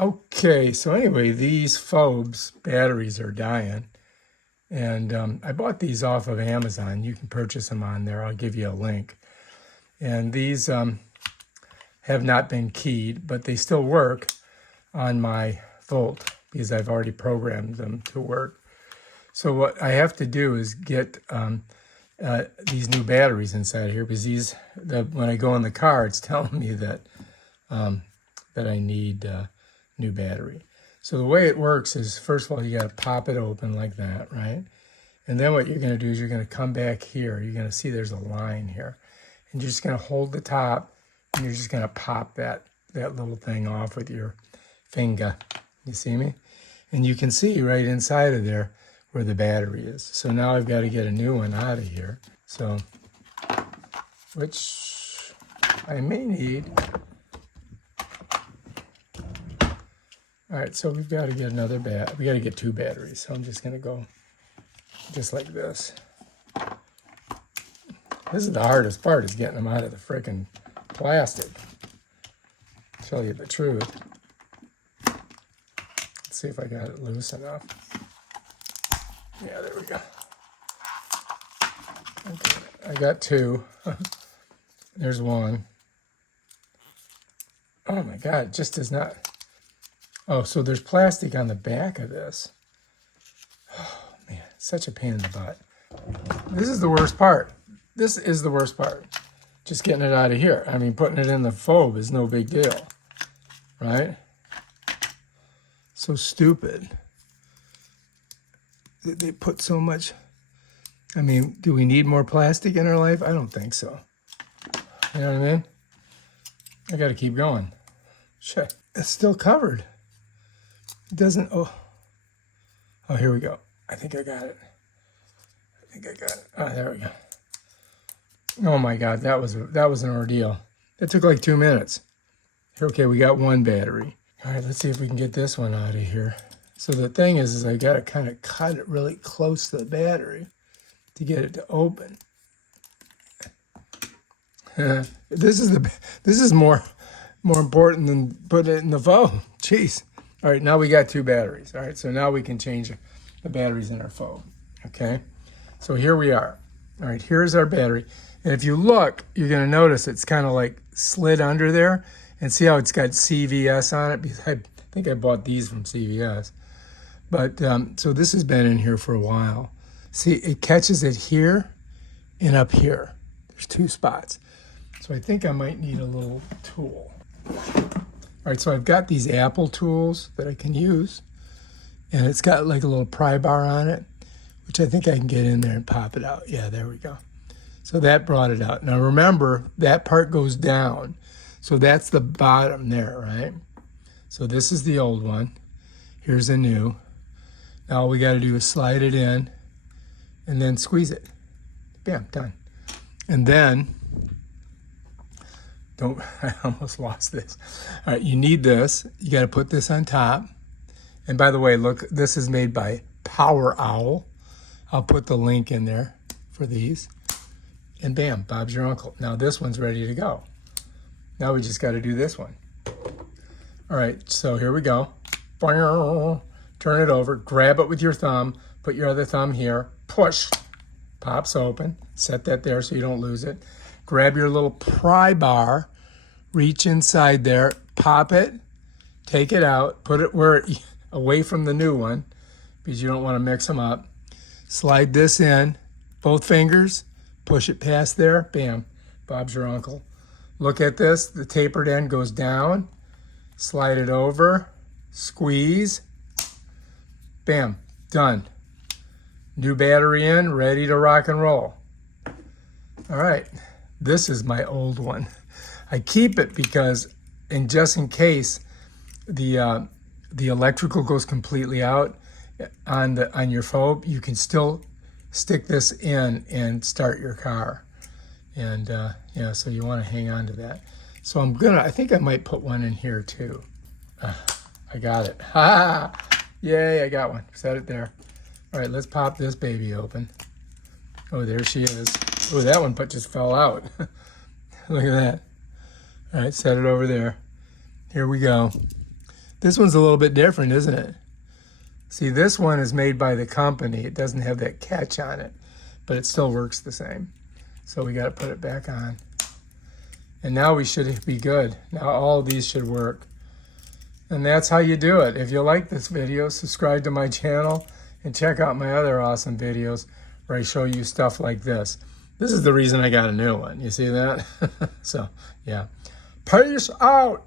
Okay, so anyway, these phobes batteries are dying. And I bought these off of Amazon. You can purchase them on there. I'll give you a link. And these have not been keyed, but they still work on my Volt because I've already programmed them to work. So what I have to do is get these new batteries inside here because when I go in the car, it's telling me that that I need new battery. So the way it works is, first of all, you got to pop it open like that, right? And then what you're going to do is you're going to come back here. You're going to see there's a line here. And you're just going to hold the top, and you're just going to pop that little thing off with your finger. You see me? And you can see right inside of there where the battery is. So now I've got to get a new one out of here. So, which I may need. All right, so we've got to get another we got to get two batteries. So I'm just going to go just like this. This is the hardest part, is getting them out of the frickin' plastic. Tell you the truth. Let's see if I got it loose enough. Yeah, there we go. Okay, I got two. There's one. Oh my God, it just does not. Oh, so there's plastic on the back of this. Oh man, such a pain in the butt. This is the worst part. This is the worst part. Just getting it out of here. I mean, putting it in the fob is no big deal, right? So stupid. They put so much. I mean, do we need more plastic in our life? I don't think so. You know what I mean? I got to keep going. Shit, it's still covered. It doesn't, oh, here we go. I think I got it. Oh, there we go. Oh my God, that was an ordeal. That took like 2 minutes. Okay, we got one battery. All right, let's see if we can get this one out of here. So the thing is I got to kind of cut it really close to the battery to get it to open. This is more important than putting it in the phone. Jeez. All right, now we got two batteries. All right, so now we can change the batteries in our phone. Okay, so here we are. All right, here's our battery. And if you look, you're going to notice it's kind of like slid under there. And see how it's got CVS on it? Because I think I bought these from CVS. But so this has been in here for a while. See, it catches it here and up here. There's two spots. So I think I might need a little tool. All right, so I've got these Apple tools that I can use. And it's got like a little pry bar on it, which I think I can get in there and pop it out. Yeah, there we go. So that brought it out. Now remember, that part goes down. So that's the bottom there, right? So this is the old one. Here's a new. Now all we got to do is slide it in and then squeeze it. Bam, done. And then, I almost lost this. All right, you need this. You got to put this on top. And by the way, look, this is made by Power Owl. I'll put the link in there for these. And bam, Bob's your uncle. Now this one's ready to go. Now we just got to do this one. All right, so here we go. Turn it over, grab it with your thumb, put your other thumb here, push, pops open, set that there so you don't lose it. Grab your little pry bar, reach inside there, pop it, take it out, put it away from the new one because you don't want to mix them up. Slide this in, both fingers, push it past there, bam, Bob's your uncle. Look at this, the tapered end goes down, slide it over, squeeze, bam, done. New battery in, ready to rock and roll. All right, this is my old one. I keep it because, and just in case the electrical goes completely out on your fob, you can still stick this in and start your car. And yeah, so you want to hang on to that. So I think I might put one in here too. I got it. Ha! Yay, I got one. Set it there. All right, let's pop this baby open. Oh, there she is. Oh, that one just fell out. Look at that. All right, set it over there. Here we go. This one's a little bit different, isn't it? See, this one is made by the company. It doesn't have that catch on it, but it still works the same. So we got to put it back on. And now we should be good. Now all of these should work. And that's how you do it. If you like this video, subscribe to my channel and check out my other awesome videos where I show you stuff like this. This is the reason I got a new one. You see that? So, yeah. Peace out.